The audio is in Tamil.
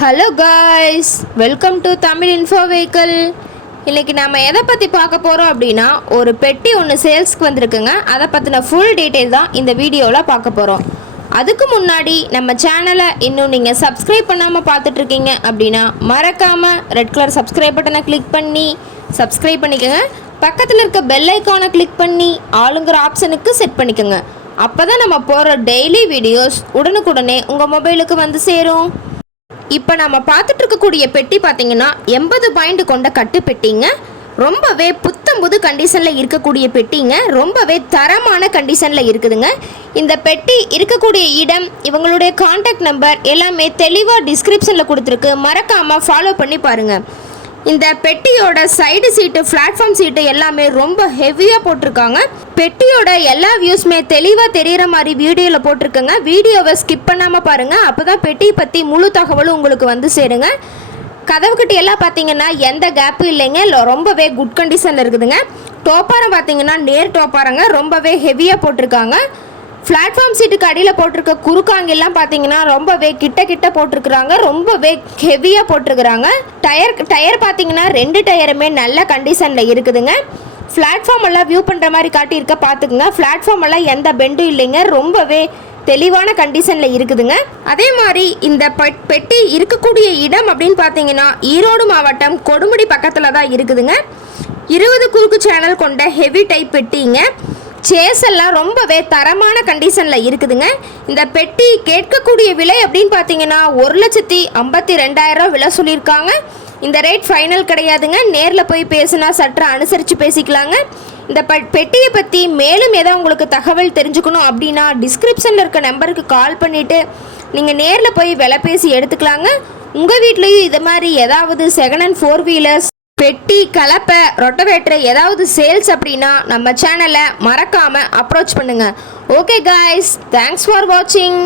Hello guys, welcome to Tamil info vehicle. இன்றைக்கி நம்ம எதை பற்றி பார்க்க போகிறோம் அப்படின்னா, ஒரு பெட்டி ஒன்று சேல்ஸ்க்கு வந்திருக்குங்க. அதை பற்றின ஃபுல் டீட்டெயில் தான் இந்த வீடியோவில் பார்க்க போகிறோம். அதுக்கு முன்னாடி நம்ம சேனலை இன்னும் நீங்கள் சப்ஸ்கிரைப் பண்ணாமல் பார்த்துட்ருக்கீங்க அப்படின்னா மறக்காமல் ரெட் கலர் சப்ஸ்கிரைப் பட்டனை கிளிக் பண்ணி சப்ஸ்கிரைப் பண்ணிக்கோங்க. பக்கத்தில் இருக்க பெல் ஐக்கானை கிளிக் பண்ணி ஆளுங்கிற ஆப்ஷனுக்கு செட் பண்ணிக்கோங்க. அப்போ தான் நம்ம போகிற டெய்லி வீடியோஸ் உடனுக்குடனே உங்கள் மொபைலுக்கு வந்து சேரும். இப்போ நம்ம பார்த்துட்டு இருக்கக்கூடிய பெட்டி பார்த்தீங்கன்னா 80 பாயிண்ட் கொண்ட கட்டு பெட்டிங்க. ரொம்பவே புத்தம்புது கண்டிஷனில் இருக்கக்கூடிய பெட்டிங்க. ரொம்பவே தரமான கண்டிஷனில் இருக்குதுங்க. இந்த பெட்டி இருக்கக்கூடிய இடம், இவங்களுடைய கான்டாக்ட் நம்பர் எல்லாமே தெளிவாக டிஸ்கிரிப்ஷனில் கொடுத்துருக்கு. மறக்காமல் ஃபாலோ பண்ணி பாருங்கள். இந்த பெட்டியோட சைடு சீட்டு, பிளாட்ஃபார்ம் சீட்டு எல்லாமே ரொம்ப ஹெவியாக போட்டிருக்காங்க. பெட்டியோட எல்லா வியூஸுமே தெளிவாக தெரிகிற மாதிரி வீடியோவில் போட்டிருக்குங்க. வீடியோவை ஸ்கிப் பண்ணாமல் பாருங்கள். அப்போ தான் பெட்டியை பற்றி முழு தகவலும் உங்களுக்கு வந்து சேருங்க. கதவுக்கிட்ட எல்லாம் பார்த்தீங்கன்னா எந்த கேப்பும் இல்லைங்க. ரொம்பவே குட் கண்டிஷனில் இருக்குதுங்க. டோப்பாரம் பார்த்தீங்கன்னா நேர் டோப்பாரங்க. ரொம்பவே ஹெவியாக போட்டிருக்காங்க. பிளாட்ஃபார்ம் சீட்டுக்கு அடியில் போட்டிருக்க குறுக்காங்கெல்லாம் பார்த்தீங்கன்னா ரொம்பவே கிட்ட போட்டிருக்கிறாங்க. ரொம்பவே ஹெவியாக போட்டிருக்கிறாங்க. டயர் பார்த்தீங்கன்னா 2 டயருமே நல்ல கண்டிஷனில் இருக்குதுங்க. பிளாட்ஃபார்ம் எல்லாம் வியூ பண்ணுற மாதிரி காட்டியிருக்க பார்த்துக்குங்க. பிளாட்ஃபார்ம் எல்லாம் எந்த பெண்டும் இல்லைங்க. ரொம்பவே தெளிவான கண்டிஷனில் இருக்குதுங்க. அதே மாதிரி இந்த பெட்டி இருக்கக்கூடிய இடம் அப்படின்னு பார்த்தீங்கன்னா ஈரோடு மாவட்டம் கொடுமுடி பக்கத்தில் தான் இருக்குதுங்க. 20 குறுக்கு சேனல் கொண்ட ஹெவி டைப் பெட்டிங்க. சேஸ் எல்லாம் ரொம்பவே தரமான கண்டிஷனில் இருக்குதுங்க. இந்த பெட்டி கேட்கக்கூடிய விலை அப்படின்னு பார்த்தீங்கன்னா 1,52,000 விலை சொல்லியிருக்காங்க. இந்த ரேட் ஃபைனல் கிடையாதுங்க. நேரில் போய் பேசுனா சற்று அனுசரித்து பேசிக்கலாங்க. இந்த பெட்டியை பற்றி மேலும் ஏதாவது உங்களுக்கு தகவல் தெரிஞ்சுக்கணும் அப்படின்னா டிஸ்கிரிப்ஷனில் இருக்க நம்பருக்கு கால் பண்ணிவிட்டு நீங்கள் நேரில் போய் விலை பேசி எடுத்துக்கலாங்க. உங்கள் வீட்லேயும் இது மாதிரி ஏதாவது செகண்ட் ஹேண்ட் 4 வீலர்ஸ், பெட்டி, கலப்பை, ரொட்டவேட்டர் ஏதாவது சேல்ஸ் அப்படின்னா நம்ம சேனலை மறக்காமல் அப்ரோச் பண்ணுங்கள். ஓகே காய்ஸ், தேங்க்ஸ் ஃபார் வாட்சிங்.